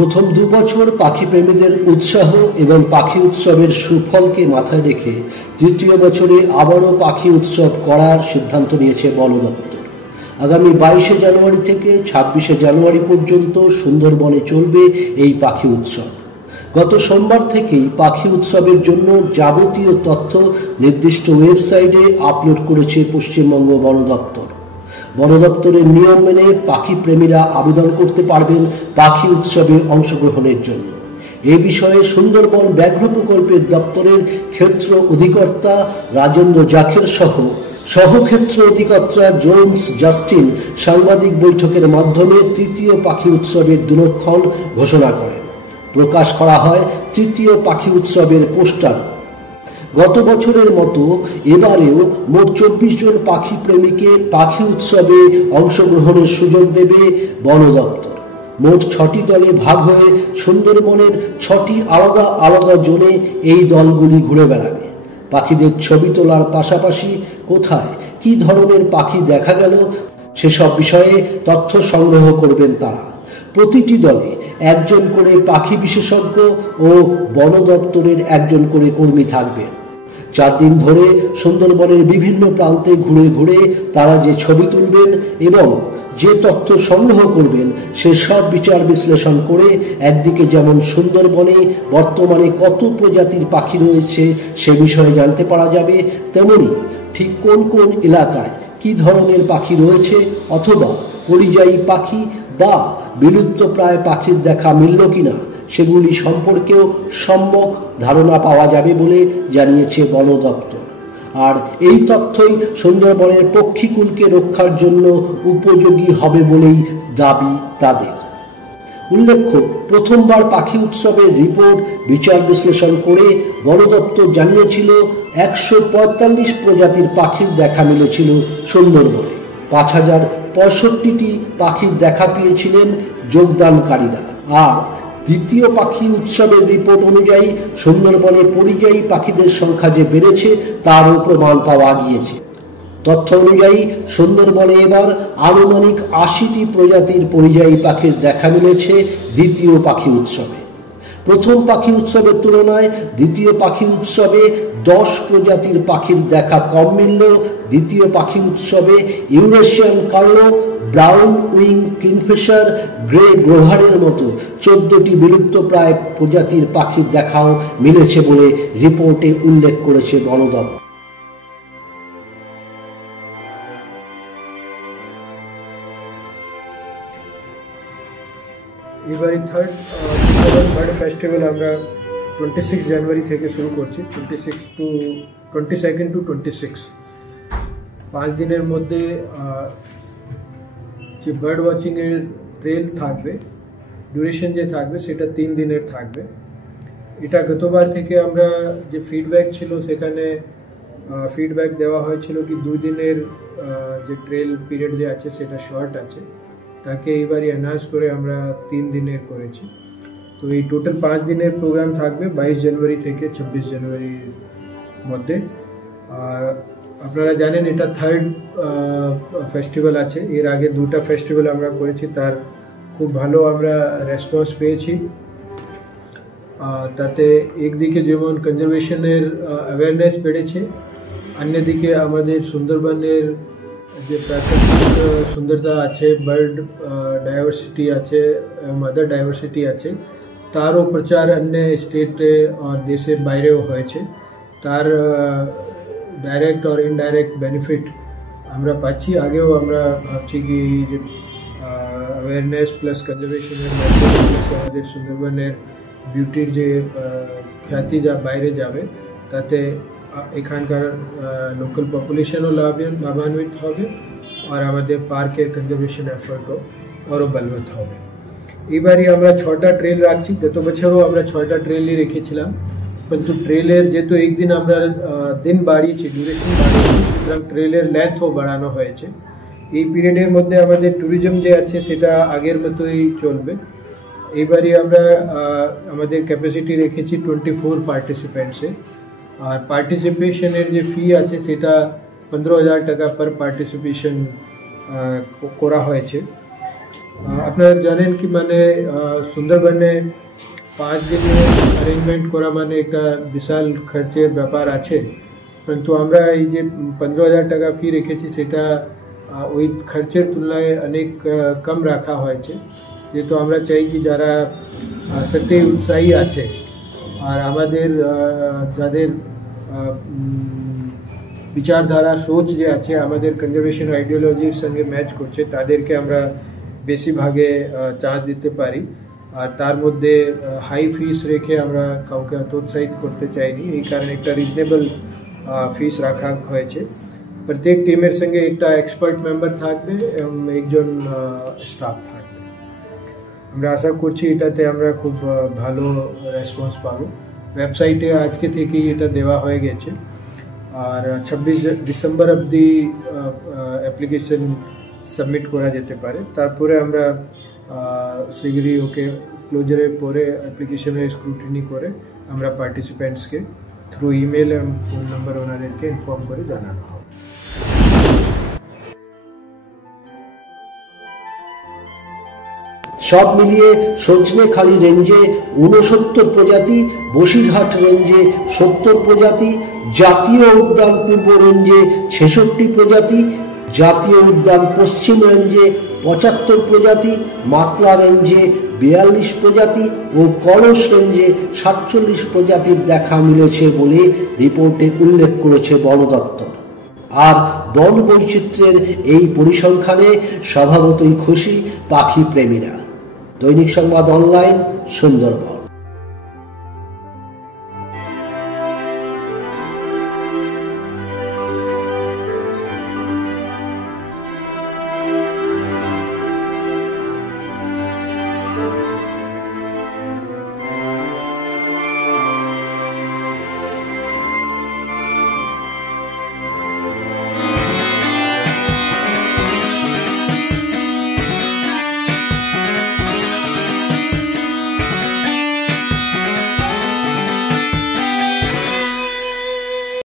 প্রথম 2 বছর পাখি প্রেমীদের উৎসাহ এবং পাখি উৎসবের সুফলকে মাথায় রেখে তৃতীয় বছরে আবারও পাখি উৎসব করার সিদ্ধান্ত নিয়েছে বন দপ্তর। আগামী 22শে জানুয়ারি থেকে 26শে জানুয়ারি পর্যন্ত সুন্দরবনে চলবে এই পাখি উৎসব। গত সোমবার থেকেই পাখি উৎসবের জন্য যাবতীয় তথ্য নির্দিষ্ট ওয়েবসাইটে আপলোড করেছে পশ্চিমবঙ্গ বন দপ্তর। বন দপ্তরের নিয়ম মেনে পাখি প্রেমীরা আবেদন করতে পারবেন পাখি উৎসবে অংশগ্রহণের জন্য। এ বিষয়ে সুন্দরবন ব্যাঘ্র প্রকল্পের দপ্তরের ক্ষেত্র অধিকর্তা রাজেন্দ্র জাখের সহক্ষেত্র অধিকর্তা জোন্স জাস্টিন সাংবাদিক বৈঠকের মাধ্যমে তৃতীয় পাখি উৎসবের দিনক্ষণ ঘোষণা করেন। প্রকাশ করা হয় তৃতীয় পাখি উৎসবের পোস্টার। গত বছরের মতো এবারেও মোট 24 জন পাখি প্রেমীকে পাখি উৎসবে অংশগ্রহণের সুযোগ দেবে বন দপ্তর। মোট 6টি দলে ভাগ হয়ে সুন্দরবনের 6টি আলাদা আলাদা জোনে এই দলগুলি ঘুরে বেড়াবে। পাখিদের ছবি তোলার পাশাপাশি কোথায় কি ধরনের পাখি দেখা গেল সেসব বিষয়ে তথ্য সংগ্রহ করবেন তারা। প্রতিটি দলে একজন করে পাখি বিশেষজ্ঞ ও বন দপ্তরের একজন করে কর্মী থাকবেন। 4 দিন ধরে সুন্দরবনের বিভিন্ন প্রান্তে ঘুরে ঘুরে তারা যে ছবি তুলবেন এবং যে তথ্য সংগ্রহ করবেন সে সব বিচার বিশ্লেষণ করে একদিকে যেমন সুন্দরবনে বর্তমানে কত প্রজাতির পাখি রয়েছে সে বিষয়ে জানতে পারা যাবে, তেমনি ঠিক কোন কোন এলাকায় কি ধরনের পাখি রয়েছে অথবা পরিযায়ী পাখি বা বিলুপ্ত প্রায় পাখির দেখা মিলল কিনা সেগুলি সম্পর্কেও সম্যক ধারণা পাওয়া যাবে বলে জানিয়েছে বন দপ্তর। আর এই তথ্যই সুন্দরবনের পক্ষীকুলকে রক্ষার জন্য উপযোগী হবে বলেই দাবি তাদের। উল্লেখ্য, প্রথমবার পাখি উৎসবের রিপোর্ট বিচার বিশ্লেষণ করে বন দপ্তর জানিয়েছিল 145 প্রজাতির পাখির দেখা মিলেছিল সুন্দরবনে। 5065টি পাখির দেখা পেয়েছিলেন যোগদানকারীরা। আর দ্বিতীয় পাখি উৎসবের রিপোর্ট অনুযায়ী সুন্দরবনে পরিযায়ী পাখিদের সংখ্যা যে বেড়েছে তারও প্রমাণ পাওয়া গিয়েছে। তথ্য অনুযায়ী সুন্দরবনে এবার আনুমানিক 80টি প্রজাতির পরিযায়ী পাখির দেখা মিলেছে দ্বিতীয় পাখি উৎসবে। প্রথম পাখি উৎসবের তুলনায় দ্বিতীয় পাখি উৎসবে 10 প্রজাতির পাখির দেখা কম মিললেও দ্বিতীয় পাখি উৎসবে Eurasian curlew, brown wing kingfisher, grey গ্রোভারের মতো 14টি বিলুপ্ত প্রায় প্রজাতির পাখির দেখাও মিলেছে বলে রিপোর্টে উল্লেখ করেছে বন দপ্তর। এবারে থার্ড ফেস্টিভ্যাল আমরা 26 জানুয়ারি থেকে শুরু করছি, 22nd to 26। 5 দিনের মধ্যে যে বার্ড ওয়াচিং এর ট্রেল থাকবে, ডিউরেশন যে থাকবে সেটা 3 দিনের থাকবে। এটা গতবার থেকে আমরা যে ফিডব্যাক ছিল সেখানে ফিডব্যাক দেওয়া হয়েছিল কি 2 দিনের যে ট্রেল পিরিয়ড যে আছে সেটা শর্ট আছে, তাকে এইবারই অ্যানাউন্স করে আমরা 3 দিনের করেছি। তো এই টোটাল 5 দিনের প্রোগ্রাম থাকবে 22 জানুয়ারি থেকে 26 জানুয়ারির মধ্যে। আর আপনারা জানেন এটা থার্ড ফেস্টিভ্যাল আছে। এর আগে 2টা ফেস্টিভ্যাল আমরা করেছি, তার খুব ভালো আমরা রেসপন্স পেয়েছি। তাতে একদিকে যেমন কনজারভেশনের অ্যাওয়ারনেস বেড়েছে, অন্যদিকে আমাদের সুন্দরবনের যে প্রাকৃতিক সুন্দরতা আছে, বার্ড ডাইভার্সিটি আছে, মাদার ডাইভার্সিটি আছে, তারও প্রচার অন্য স্টেটে দেশের বাইরেও হয়েছে। তার ডাইরেক্ট আর ইনডাইরেক্ট বেনিফিট আমরা পাচ্ছি। আগেও আমরা ভাবছি কি যে অ্যাওয়ারনেস প্লাস কনজারভেশনের আমাদের সুন্দরবনের বিউটির যে খ্যাতি যা বাইরে যাবে, তাতে এখানকার লোকাল পপুলেশনও লাভান্বিত হবে আর আমাদের পার্কের কনজারভেশন এফর্টও আরও বলবৎ হবে। এবারই আমরা 6টা ট্রেল রাখছি। গত বছরও আমরা 6টা ট্রেলই রেখেছিলাম, কিন্তু ট্রেলের যেহেতু একদিন আমরা দিন বাড়িয়েছি, ডিউরেশন বাড়িয়েছি, সুতরাং ট্রেলের লেন্থও বাড়ানো হয়েছে। এই পিরিয়ডের মধ্যে আমাদের ট্যুরিজম যে আছে সেটা আগের মতোই চলবে। এইবারই আমরা আমাদের ক্যাপাসিটি রেখেছি 24 পার্টিসিপেন্টসে। আর পার্টিসিপেশনের যে ফি আছে সেটা 15,000 টাকা পার পার্টিসিপেশন করা হয়েছে। আপনারা জানেন কি মানে সুন্দরবনে 5 দিনের অ্যারেঞ্জমেন্ট করা মানে একটা বিশাল খরচের ব্যাপার আছে, কিন্তু আমরা এই যে 15,000 টাকা ফি রেখেছি সেটা ওই খরচের তুলনায় অনেক কম রাখা হয়েছে, যেহেতু আমরা চাই কি যারা সত্যি উৎসাহী আছে আর আমাদের যাদের বিচারধারা সোচ যে আছে আমাদের কনজারভেশন আইডিওলজির সঙ্গে ম্যাচ করছে তাদেরকে আমরা বেশি ভাগে চান্স দিতে পারি। আর তার মধ্যে হাই ফিস রেখে আমরা কাউকে হতোৎসাহিত করতে চাইনি, এই কারণে একটা রিজনেবল ফিস রাখা হয়েছে। প্রত্যেক টিমের সঙ্গে একটা এক্সপার্ট মেম্বার থাকবে এবং একজন স্টাফ থাকবে। আমরা আশা করছি এটাতে আমরা খুব ভালো রেসপন্স পাবো। ওয়েবসাইটে আজকে থেকেই এটা দেওয়া হয়ে গেছে আর 26 ডিসেম্বর অবধি অ্যাপ্লিকেশন সাবমিট করা যেতে পারে। তারপরে আমরা শীঘ্রই ওকে ক্লোজারের পরে অ্যাপ্লিকেশনের স্ক্রুটিনি করে আমরা পার্টিসিপেন্টসকে থ্রু ইমেল এবং ফোন নাম্বার ওনাদেরকে ইনফর্ম করে জানানো হবে। সব মিলিয়ে সজনেখালি রেঞ্জে 69 প্রজাতি, বসিরহাট রেঞ্জে 70 প্রজাতি, জাতীয় উদ্যান পূর্ব রেঞ্জে 66 প্রজাতি, জাতীয় উদ্যান পশ্চিম রেঞ্জে 75 প্রজাতি, মাতলা রেঞ্জে 42 প্রজাতি ও কলস রেঞ্জে 47 প্রজাতির দেখা মিলেছে বলে রিপোর্টে উল্লেখ করেছে বন দপ্তর। আর বন বৈচিত্র্যের এই পরিসংখ্যানে স্বভাবতই খুশি পাখি প্রেমীরা। দৈনিক সংবাদ অনলাইন, সুন্দরবন।